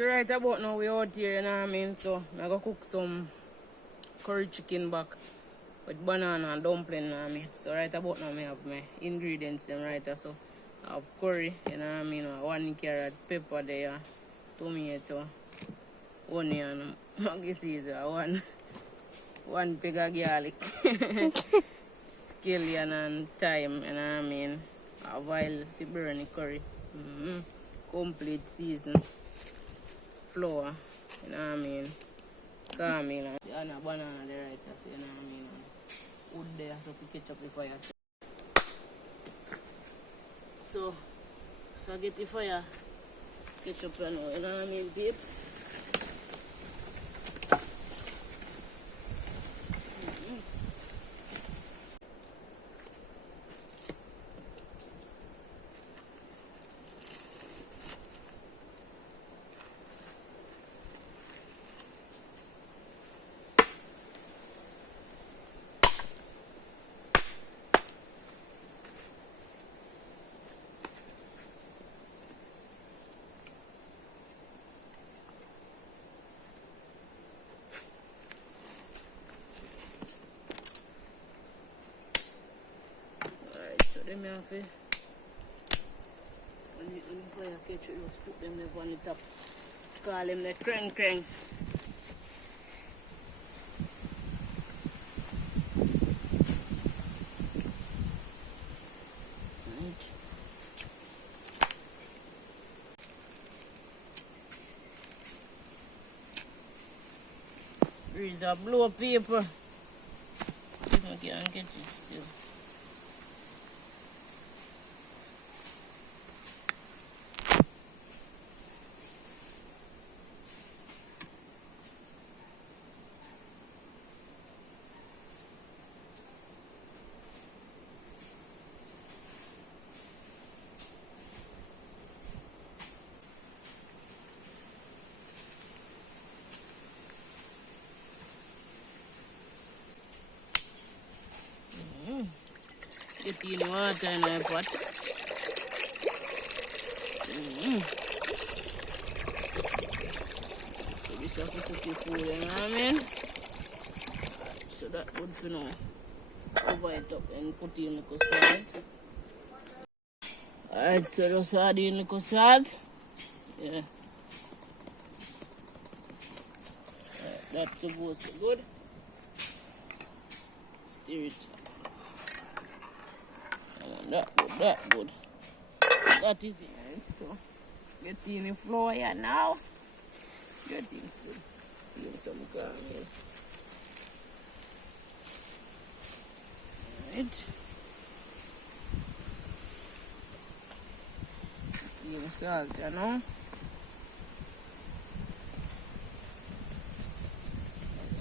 so right about now we out here, you know what I mean? So I'm gonna cook some curry chicken back with banana and dumpling, you know what I mean? So right about now I have my ingredients them right there. So I have curry, you know what I mean? 1 carrot, pepper there, tomato, onion, Maggi Caesar, one peg of garlic, scallion and thyme, you know what I mean? A while to burn the curry. Complete season. Flour, you know what I mean? Caramel and a banana there right there, so you know what I mean? Wood there, so we catch up the fire. So get the fire, catch up you know what I mean, babes? Them have to, when the fire catch you, just put them there on the top. Call them the crank. Right. There's a blow paper. If I can get it still. Get in water in a pot. So this has to cook the food, you know what I mean? Right, so that's good for now. Cover it up and put in the salt. Alright, so just add in the salt. Yeah. Right, that's supposed to be good. Stir it. That good. That is it. Right? So get in the flour here now. Get things to peel some caramel. Right. Peel salt, you know.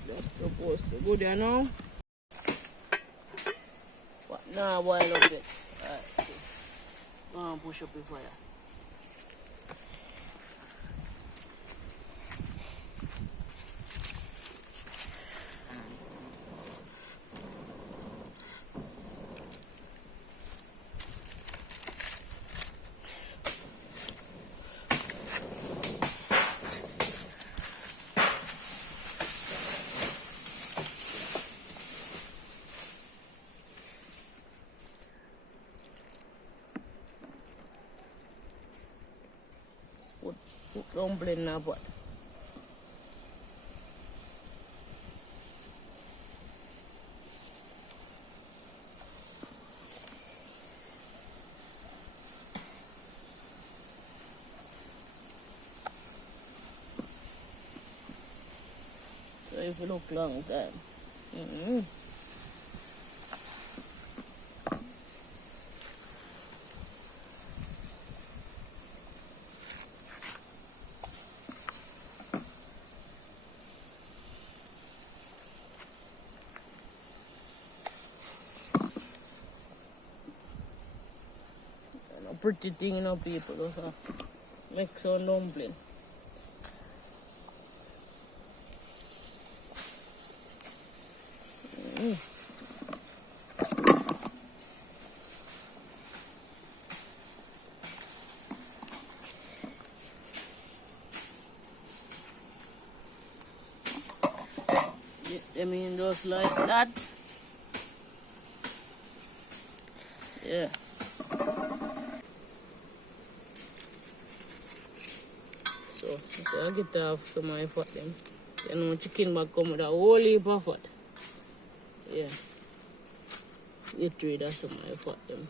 That's supposed to be good, you know. But now boil up it. Alright, so go and push up the fire. Put dumpling now, but so if you look long time. Pretty thing, you know, people also make some dumpling. I mean, just like that. Yeah. So I get off some of my fat them. You know, chicken back come with a whole heap of fat. Yeah. Get rid of some of my fat them.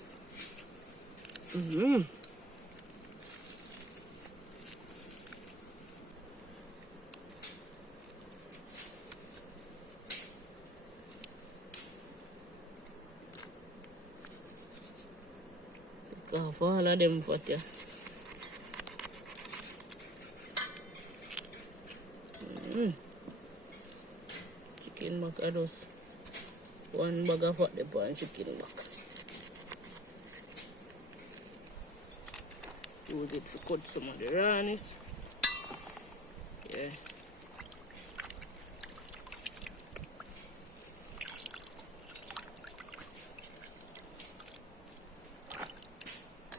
Take off all of them fat, yeah. Chicken back are just one bag of fat upon chicken back. Use it to cut some of the rawness. Yeah.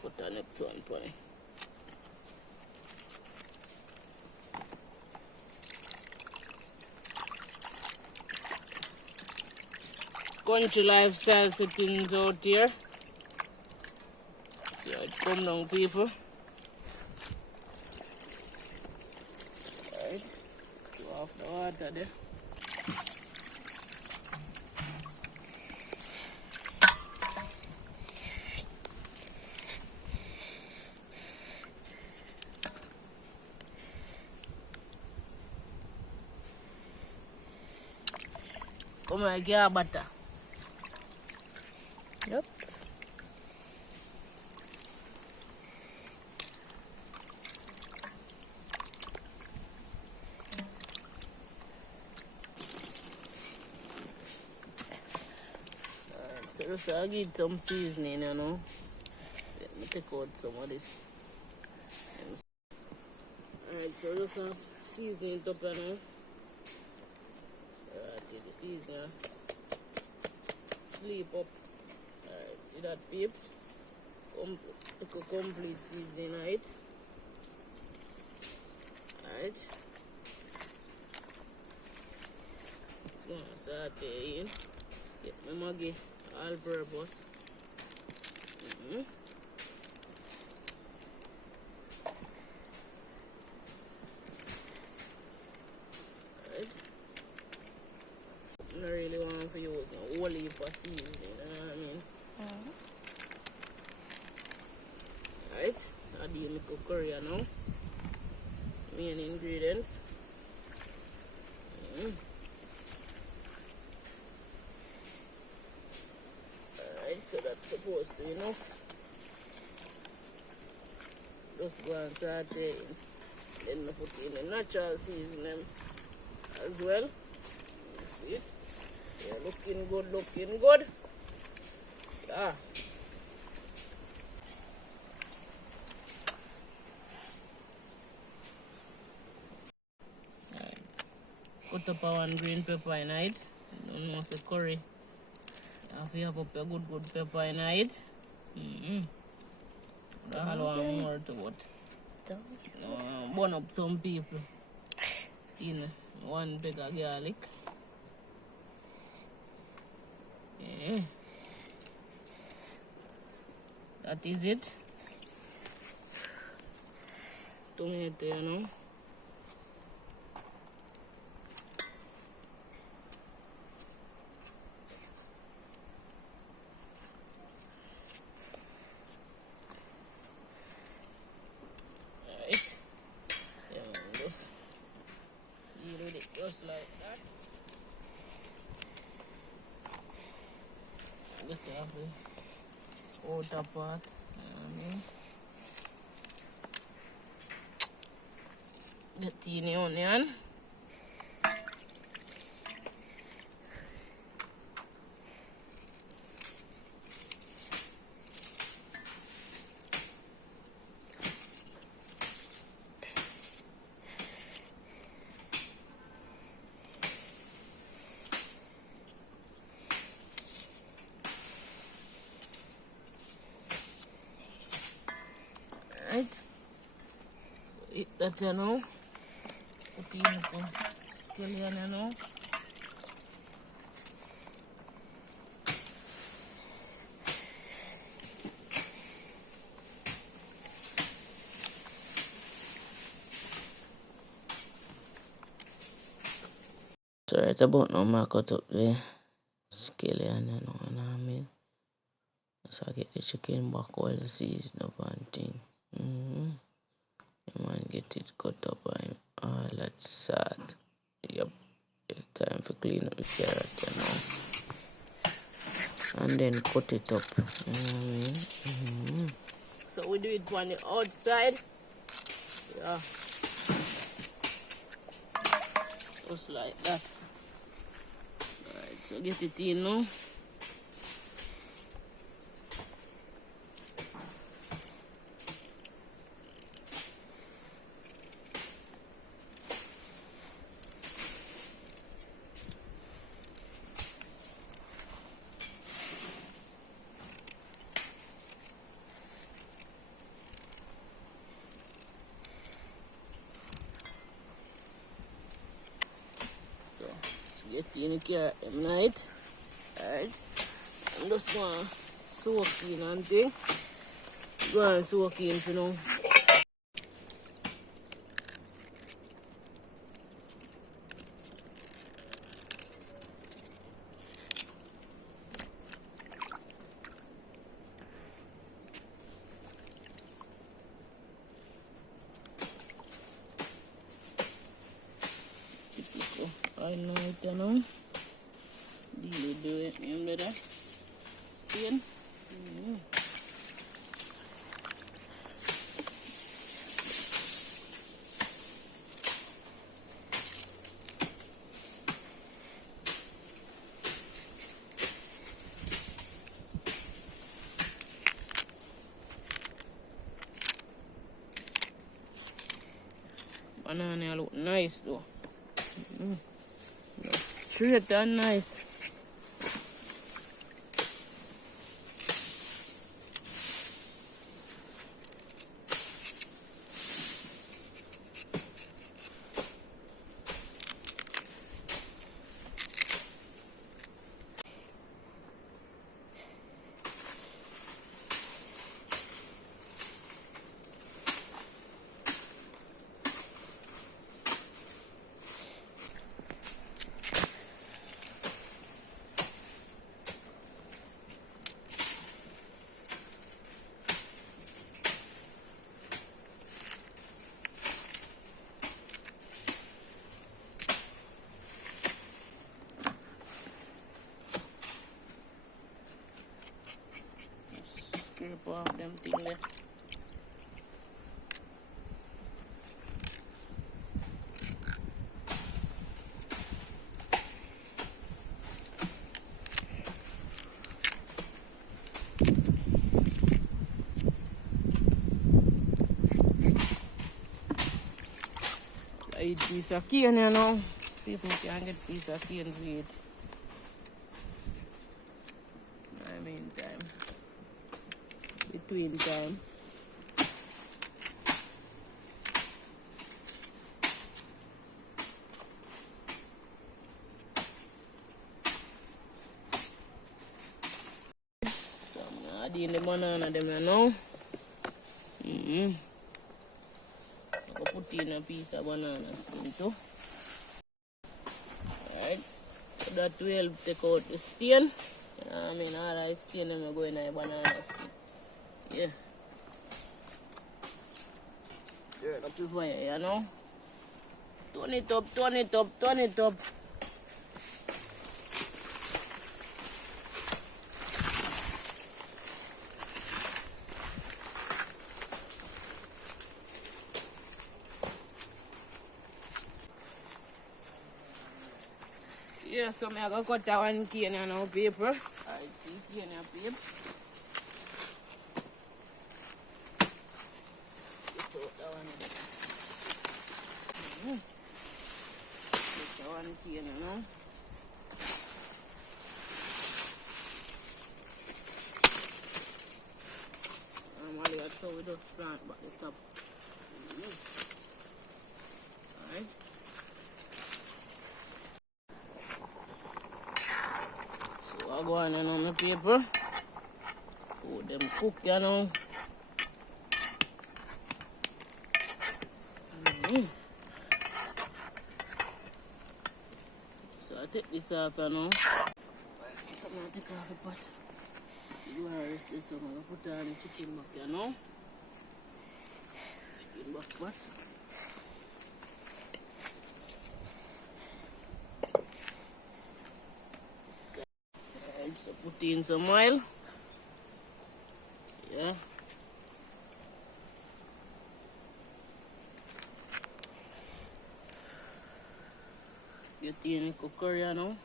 Put the next one for me. Country lifestyle settings out here. See how it come down, people. Alright, go off the water there. Come and get butter. Yep. So just I'll give some seasoning, you know. Let me take out some of this. Alright, so just seasoning it up, you know. Alright, get the seasoner. Sleep up. Alright, see that, peeps? Take a complete seasoning, right? Alright. Gonna saute in. Get my Maggi all purpose. Alright. I don't really want to use a whole heap of seasoning, you know what I mean? Alright, I'll do my curry now. Main ingredients. Alright, so that's supposed to, you know. Just go and saute in. Then I put in the natural seasoning as well. You see it? Yeah, looking good, looking good. Ah. Cut up one green pepper in it. Don't know the curry. You have up a good pepper in it. I'll want more to what? Burn up some people. In one big of garlic. Yeah. That is it. Tomato, you know. Just like that. Get off the outer part. Get the onion. Right, eat that, you know. Put in the scallion, you know. So right about now, I cut up the scallion, you know what I mean? So I get the chicken back well seasoned up and thing. You man get it cut up and all that salt. Yep. It's time for clean up the carrot, you know. And then cut it up. You know what I mean? So we do it on the outside. Yeah. Just like that. Alright, so get it in now. Get in the carrot them night. Alright. I'm just gonna soak in and thing. Go and soak in for now. I know it, you know. Really do it, remember that? Skin. Banana look nice though. Straight and nice. Scrape off them thing there. I eat piece of cane, you know. See if we can get piece of cane to eat. I mean time. Between time. So I'm gonna add in the banana them now. I'm gonna put in a piece of banana skin too. Alright. So that will help take out the stain. I mean all that stain them are going in a banana skin. Yeah. Turn up the fire, you know. Turn it up, turn it up, turn it up. Yeah, so I'm going to cut that one cane and now paper. Alright, see, cane and paper. Put that one cane, you know. Normally that's how we just plant back the top. Alright. So I go on and on the paper. Put them cook, you know. take this off now. So I'm going to take off the pot. You want to rest this, so I'm going to put on the chicken back here now. Chicken back pot. And so put in some oil. Yeah. Get in the cooker now.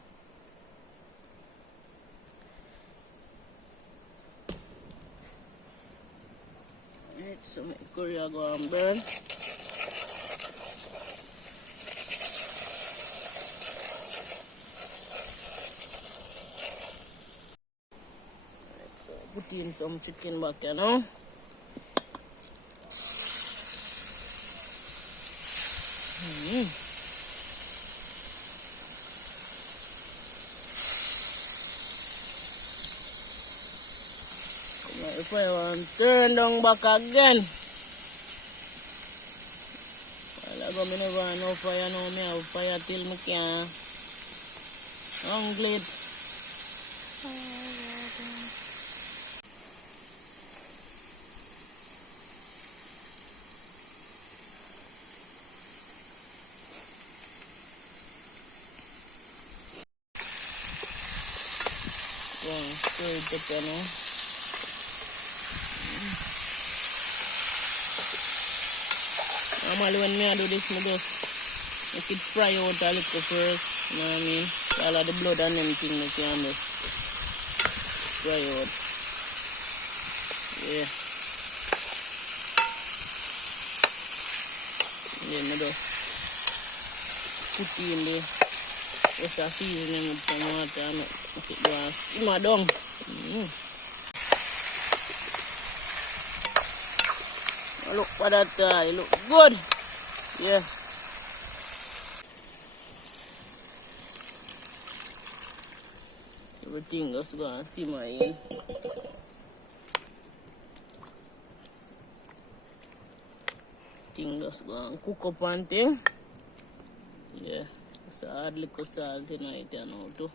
Alright, so my curry go and burn. Alright, so put in some chicken back here now. If I want to turn down back again, well, I go never have no fire now. Me have fire till me can angle it. Go and stir it up, you know. Normally when I do this, I just make it fry out a little first, you know what I mean? All of the blood and everything that you can just fry out. Yeah. And then I just put in the rest of seasoning with some water and make it go and simmer down. Look for that, it look good. Yeah. Everything just gonna simmer in. Thing just gonna cook up and thing. Yeah. So add little salt in it you know too.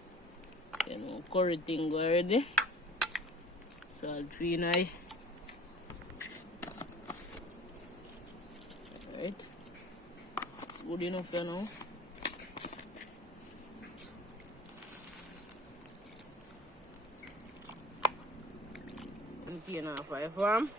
You know, curry thing go already. Salt free now. Right. Good enough you know. Empty enough fire farm.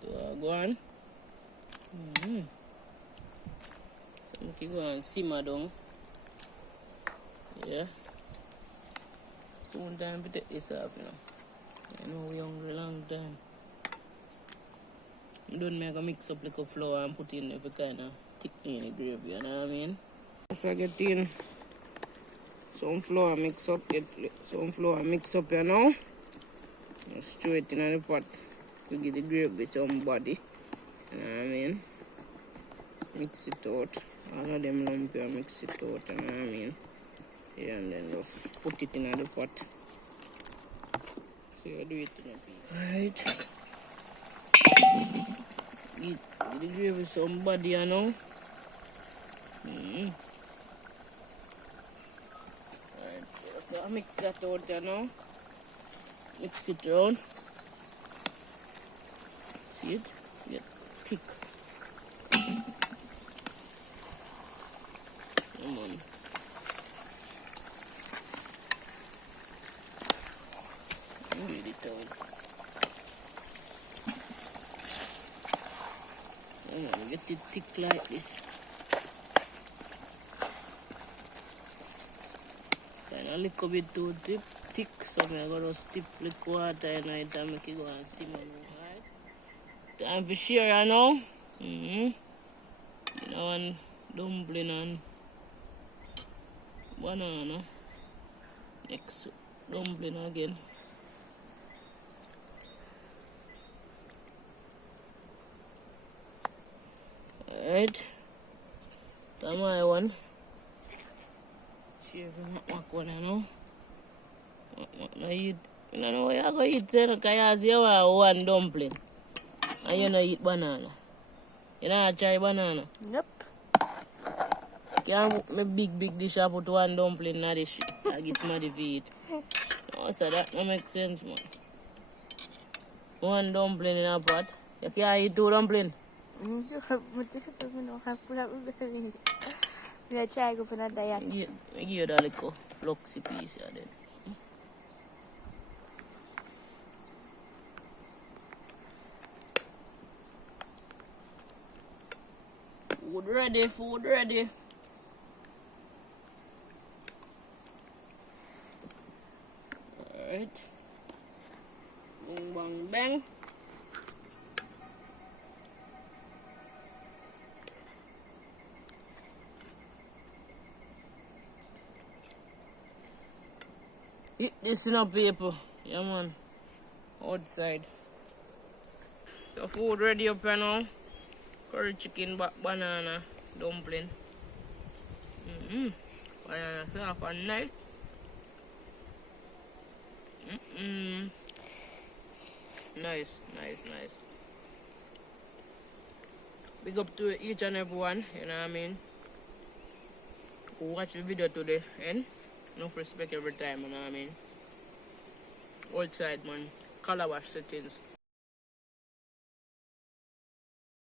So go on. Go and simmer down. Yeah. Soon time to take this off, you know. I know we're hungry a long time. I don't make a mix up like a flour and put in every kind of thickening in the gravy, you know what I mean? So I get in some flour mix up, you know. Just throw it in the pot to give the gravy some body, you know what I mean? Mix it out. All of them lump here, mix it out, you know what I mean? Yeah, and then just put it in the pot. So you do it in a piece. Alright. Give the gravy some body, you know. Alright, so I mix that out, you know. Mix it around. See it? Get thick. Come on. Read it out. Come on, get it thick like this. And a little bit too thick, so I'm going to dip little water in it and make it go and simmer. Alright? Time for share now. You know, and dumpling and banana. Next dumpling again. Alright. That's my one. Share for one now. No eat. You don't know what you're going to eat, sir. Because you have one dumpling. And you don't eat banana. You don't try banana? Nope. Can't make big dish and put one dumpling in the dish. I get somebody to eat. No, so that don't make sense, man. One dumpling in a pot. You can't eat two dumplings. We are trying to go for a diet. I give you that little fluxy piece here then. Food ready, food ready. Alright. Bang, bang, bang. Eat this in a paper. Yeah, man. Outside. So, food ready up here now. Curry chicken, banana, dumpling. Banana soft and nice. Nice. Big up to each and everyone, you know what I mean? Who watch the video today, and enough respect every time, you know what I mean? Outside, man. Color wash settings.